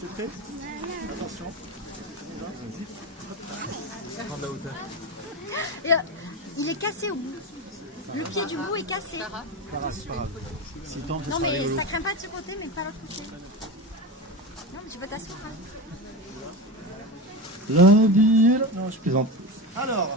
C'est prêt? Attention. Prends de la hauteur. Il est cassé au bout. Le pied du bout est cassé. Pas grave, c'est pas grave. Si tant, Non mais ça craint pas de ce côté mais pas l'autre côté. Non mais tu peux t'asseoir. Hein. La ville. Non, je plaisante. Alors,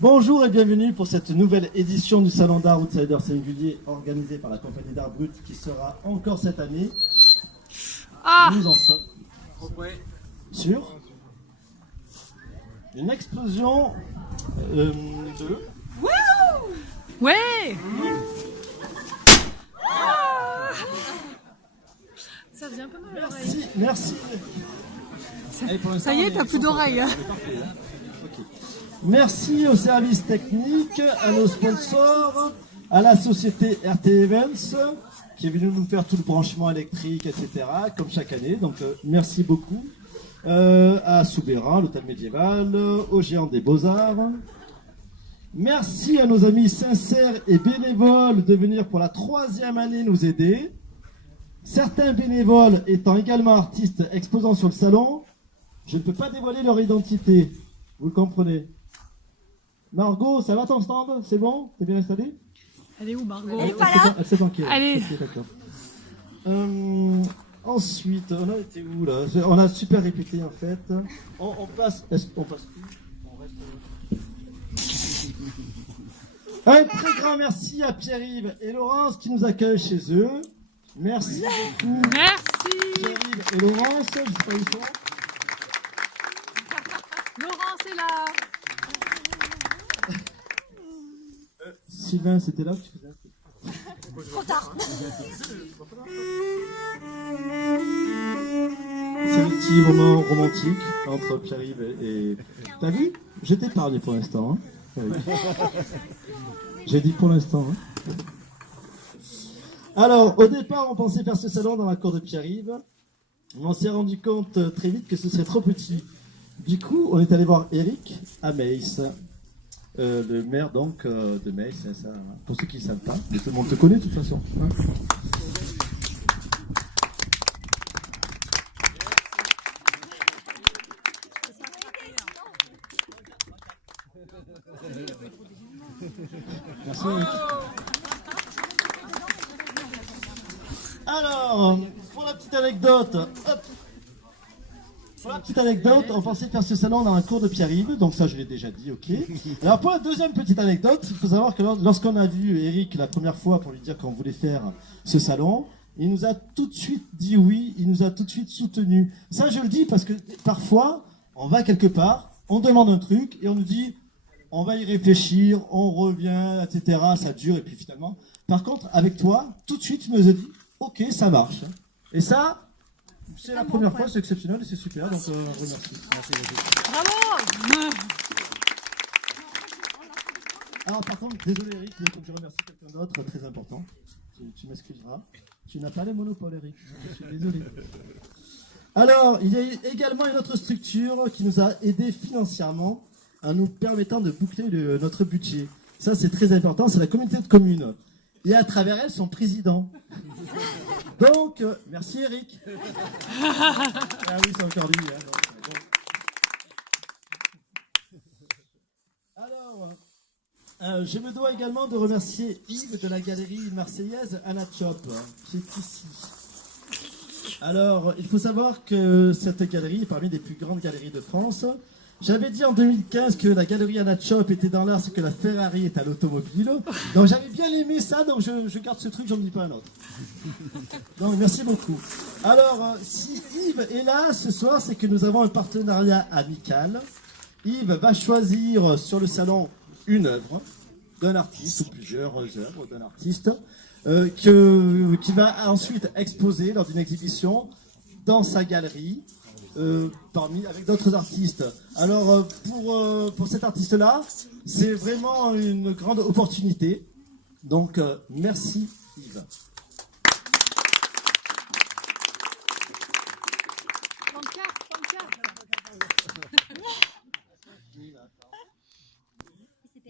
bonjour et bienvenue pour cette nouvelle édition du Salon d'art Outsider Singulier organisé par la compagnie d'art brut qui sera encore cette année. Nous en sommes sur une explosion de... Ouais. Ça faisait un peu mal à l'oreille. Merci. Ça y est, t'as plus d'oreilles. Merci aux services techniques, à nos sponsors, à la société RT Events qui est venue nous faire tout le branchement électrique, etc. comme chaque année. Donc merci beaucoup. À Soubera, l'hôtel médiéval, au Géant des Beaux-Arts. Merci à nos amis sincères et bénévoles de venir pour la 3e année nous aider. Certains bénévoles étant également artistes exposant sur le salon, je ne peux pas dévoiler leur identité. Vous le comprenez. Margot, ça va ton stand? C'est bon? T'es bien installé? Elle est où, Margot? Elle est pas là. Elle s'est banquée. Allez. Ok, d'accord. Ensuite, on a été où là? On a super répété en fait. On passe. Est-ce qu'on passe tout? On reste. Un très grand merci à Pierre-Yves et Laurence qui nous accueillent chez eux. Merci beaucoup. Merci. Pierre-Yves et Laurence, je sais pas où ils sont. Laurence est là. Sylvain, c'était là que tu faisais? Trop tard. C'est le petit moment romantique entre Pierre-Yves et... T'as vu? Je t'ai parlé pour l'instant. Hein. J'ai dit pour l'instant. Hein. Alors, au départ, on pensait faire ce salon dans la cour de Pierre-Yves. On s'est rendu compte très vite que ce serait trop petit. Du coup, on est allé voir Eric à Meiss. Le maire donc de Meiss, ça, pour ceux qui ne savent pas, mais tout le monde te connaît de toute façon. Hein. Merci Eric. Alors, pour la petite anecdote, hop. Pour la petite anecdote, on pensait faire ce salon dans la cour de Pierre-Yves, donc ça je l'ai déjà dit, ok. Alors pour la deuxième petite anecdote, il faut savoir que lorsqu'on a vu Eric la première fois pour lui dire qu'on voulait faire ce salon, il nous a tout de suite dit oui, il nous a tout de suite soutenu. Ça je le dis parce que parfois, on va quelque part, on demande un truc et on nous dit on va y réfléchir, on revient, etc. Ça dure et puis finalement. Par contre, avec toi, tout de suite tu nous as dit ok, ça marche. Et ça... C'est la première fois, c'est exceptionnel et c'est super, donc remercie. Merci. Bravo. Alors par contre, désolé Eric, il faut que je remercie quelqu'un d'autre, très important. Tu m'excuseras. Tu n'as pas le monopole Eric, je suis désolé. Alors, il y a également une autre structure qui nous a aidés financièrement en nous permettant de boucler notre budget. Ça c'est très important, c'est la communauté de communes. Et à travers elle, son président. Donc, merci Eric. Ah oui, c'est encore lui. Hein, donc, bon. Alors, je me dois également de remercier Yves de la galerie marseillaise Anachop, qui est ici. Alors, il faut savoir que cette galerie est parmi les plus grandes galeries de France. J'avais dit en 2015 que la galerie Anachop était dans l'art, ce que la Ferrari est à l'automobile. Donc j'avais bien aimé ça, donc je garde ce truc, j'en dis pas un autre. Donc merci beaucoup. Alors, si Yves est là ce soir, c'est que nous avons un partenariat amical. Yves va choisir sur le salon une œuvre d'un artiste, ou plusieurs œuvres d'un artiste, qui va ensuite exposer lors d'une exhibition dans sa galerie. Avec d'autres artistes. Alors pour cet artiste-là, c'est vraiment une grande opportunité. Donc merci Yves.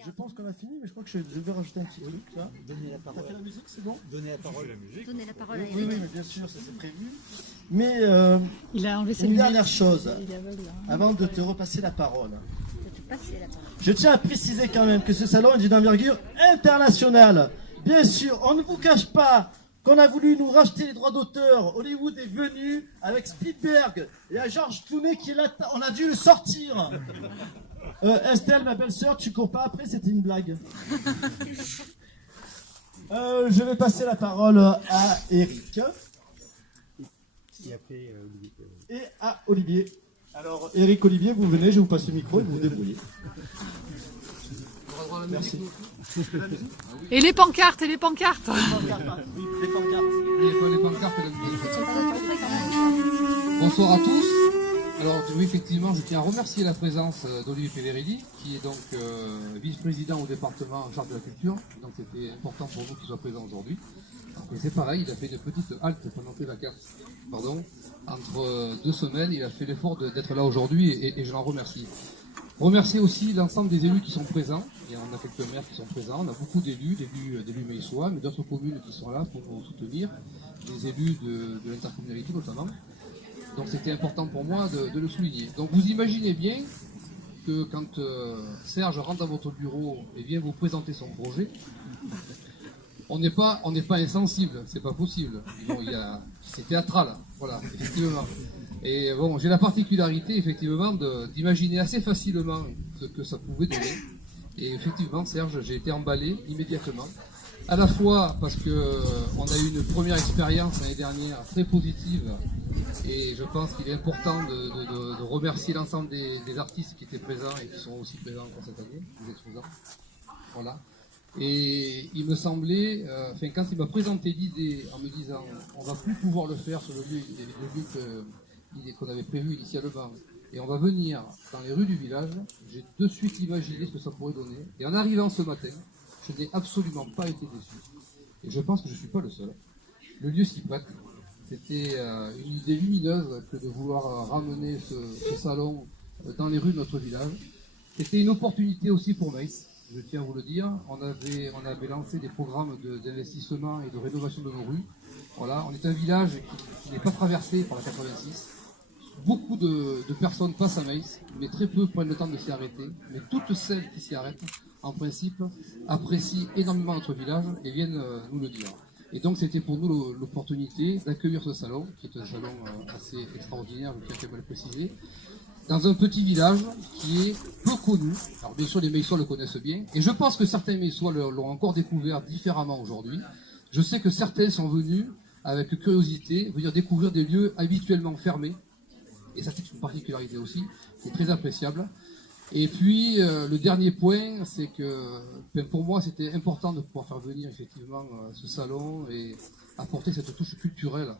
je pense qu'on a fini, mais je crois que je vais rajouter un petit truc là. Donnez la T'as parole. fait la musique, c'est bon? Donnez la parole. Donnez la parole à Oui, Eric. oui, mais bien sûr, ça c'est prévu. Mais Il a enlevé ses une lunettes. dernière chose, Il est aveugle. Hein. avant de te repasser la parole. Je vais te passer la parole. Je tiens à préciser quand même que ce salon est d'une envergure internationale. Bien sûr, on ne vous cache pas qu'on a voulu nous racheter les droits d'auteur. Hollywood est venu avec Spielberg et à George Clooney qui est là. On a dû le sortir. Estelle, ma belle-sœur, tu cours pas après, c'était une blague. Je vais passer la parole à Eric Et après, Olivier. et à Olivier. Alors, Eric, Olivier, vous venez, je vous passe le micro et vous vous débrouillez. Merci. Et les pancartes, et les pancartes. Oui, les pancartes. Les pancartes et la musique. Bonsoir à tous. Alors oui, effectivement, je tiens à remercier la présence d'Olivier Peverelli, qui est donc vice-président au département en charge de la culture. Donc c'était important pour nous qu'il soit présent aujourd'hui. Et c'est pareil, il a fait une petite halte pendant ses vacances. Pardon, entre 2 semaines, il a fait l'effort d'être là aujourd'hui et je l'en remercie. Remercier aussi l'ensemble des élus qui sont présents. Il y en a quelques maires qui sont présents. On a beaucoup d'élus maïsois, mais d'autres communes qui sont là pour nous soutenir. Des élus de l'intercommunalité notamment. Donc c'était important pour moi de le souligner. Donc vous imaginez bien que quand Serge rentre dans votre bureau et vient vous présenter son projet, on n'est pas insensible, c'est pas possible. Bon, c'est théâtral, voilà, effectivement. Et bon, j'ai la particularité effectivement d'imaginer assez facilement ce que ça pouvait donner. Et effectivement, Serge, j'ai été emballé immédiatement. À la fois parce que on a eu une première expérience l'année dernière très positive, et je pense qu'il est important de remercier l'ensemble des artistes qui étaient présents et qui sont aussi présents encore cette année, les exposants. Voilà. Et il me semblait, quand il m'a présenté l'idée en me disant on va plus pouvoir le faire sur le lieu qu'on avait prévu initialement, et on va venir dans les rues du village, j'ai de suite imaginé ce que ça pourrait donner. Et en arrivant ce matin, je n'ai absolument pas été déçu. Et je pense que je ne suis pas le seul. Le lieu s'y prête. C'était une idée lumineuse que de vouloir ramener ce salon dans les rues de notre village. C'était une opportunité aussi pour Maïs, je tiens à vous le dire. On avait lancé des programmes d'investissement et de rénovation de nos rues. Voilà, on est un village qui n'est pas traversé par la 86. Beaucoup de personnes passent à Maïs, mais très peu prennent le temps de s'y arrêter. Mais toutes celles qui s'y arrêtent, en principe, apprécient énormément notre village et viennent nous le dire. Et donc c'était pour nous l'opportunité d'accueillir ce salon, qui est un salon assez extraordinaire, je tiens quand même à le préciser, dans un petit village qui est peu connu. Alors bien sûr les Maïsois le connaissent bien, et je pense que certains Maïsois l'ont encore découvert différemment aujourd'hui. Je sais que certains sont venus avec curiosité, venir découvrir des lieux habituellement fermés, et ça c'est une particularité aussi, qui est très appréciable. Et puis le dernier point, c'est que pour moi c'était important de pouvoir faire venir effectivement ce salon et apporter cette touche culturelle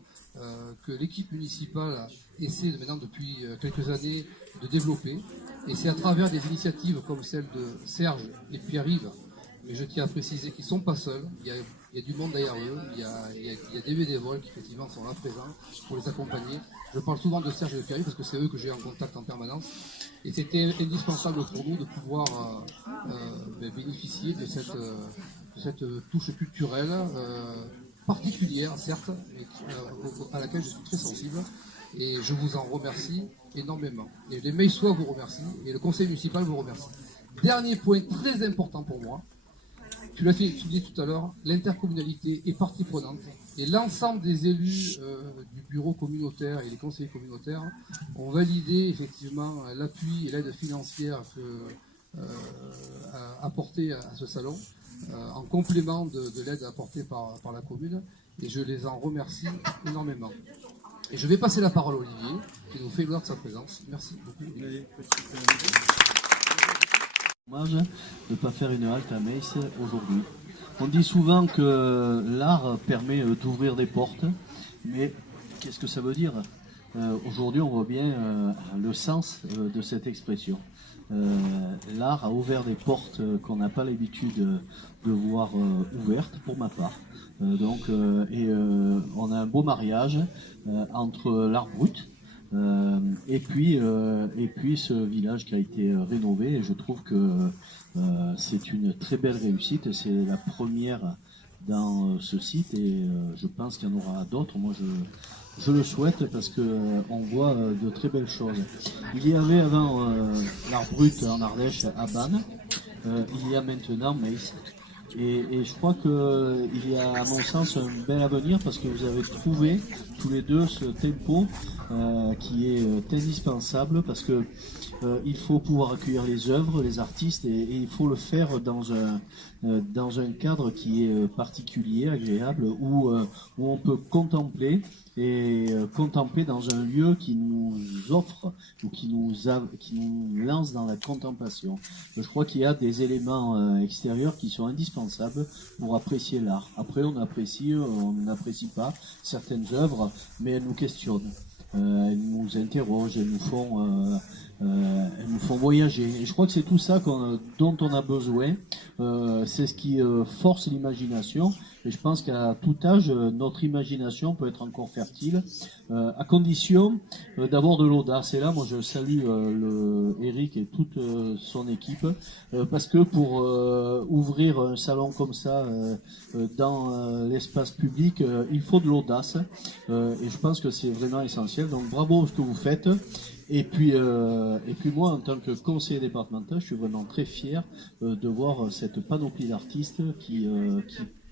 que l'équipe municipale essaie maintenant depuis quelques années de développer. Et c'est à travers des initiatives comme celle de Serge et Pierre-Yves, mais je tiens à préciser qu'ils ne sont pas seuls, il y a du monde derrière eux, il y a des bénévoles qui effectivement sont là présents pour les accompagner. Je parle souvent de Serge et de Pierre-Yves parce que c'est eux que j'ai en contact en permanence. Et c'était indispensable pour nous de pouvoir bénéficier de cette touche culturelle particulière, certes, mais à laquelle je suis très sensible. Et je vous en remercie énormément. Et les Maïsois vous remercient, et le conseil municipal vous remercie. Dernier point très important pour moi, tu l'as fait souligner tout à l'heure, l'intercommunalité est partie prenante. Et l'ensemble des élus du bureau communautaire et les conseillers communautaires ont validé effectivement l'appui et l'aide financière apportée à ce salon, en complément de l'aide apportée par la commune. Et je les en remercie énormément. Et je vais passer la parole à Olivier, qui nous fait l'honneur de sa présence. Merci beaucoup. Dommage de ne pas faire une halte à Maïs aujourd'hui. On dit souvent que l'art permet d'ouvrir des portes, mais qu'est-ce que ça veut dire? Aujourd'hui, on voit bien le sens de cette expression. L'art a ouvert des portes qu'on n'a pas l'habitude de voir ouvertes, pour ma part. On a un beau mariage entre l'art brut, Et puis ce village qui a été rénové, et je trouve que c'est une très belle réussite. C'est la première dans ce site et je pense qu'il y en aura d'autres. Moi, je le souhaite parce que on voit de très belles choses. Il y avait avant l'art brut en Ardèche à Bannes. Il y a maintenant Meis. Et je crois qu'il y a, à mon sens, un bel avenir parce que vous avez trouvé tous les deux ce tempo qui est indispensable parce que il faut pouvoir accueillir les œuvres, les artistes et il faut le faire dans un cadre qui est particulier, agréable, où on peut contempler contempler dans un lieu qui nous offre ou qui nous lance dans la contemplation. Je crois qu'il y a des éléments extérieurs qui sont indispensables pour apprécier l'art. Après, on apprécie, on n'apprécie pas certaines œuvres, mais elles nous questionnent. Elles nous interrogent, elles nous font voyager. Et je crois que c'est tout ça dont on a besoin. C'est ce qui force l'imagination. Et je pense qu'à tout âge, notre imagination peut être encore fertile, à condition d'avoir de l'audace. Et là, moi, je salue Eric et toute son équipe, parce que pour ouvrir un salon comme ça dans l'espace public, il faut de l'audace. Et je pense que c'est vraiment essentiel. Donc, bravo ce que vous faites. Et puis moi, en tant que conseiller départemental, je suis vraiment très fier de voir cette panoplie d'artistes qui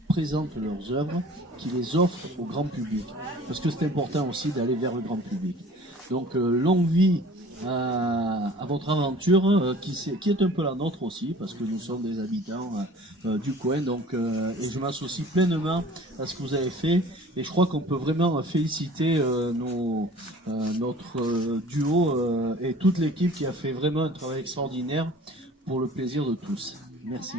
présentent leurs œuvres, qui les offrent au grand public. Parce que c'est important aussi d'aller vers le grand public. Donc longue vie à votre aventure, qui est un peu la nôtre aussi, parce que nous sommes des habitants du coin. Donc, et je m'associe pleinement à ce que vous avez fait. Et je crois qu'on peut vraiment féliciter notre duo et toute l'équipe qui a fait vraiment un travail extraordinaire pour le plaisir de tous. Merci.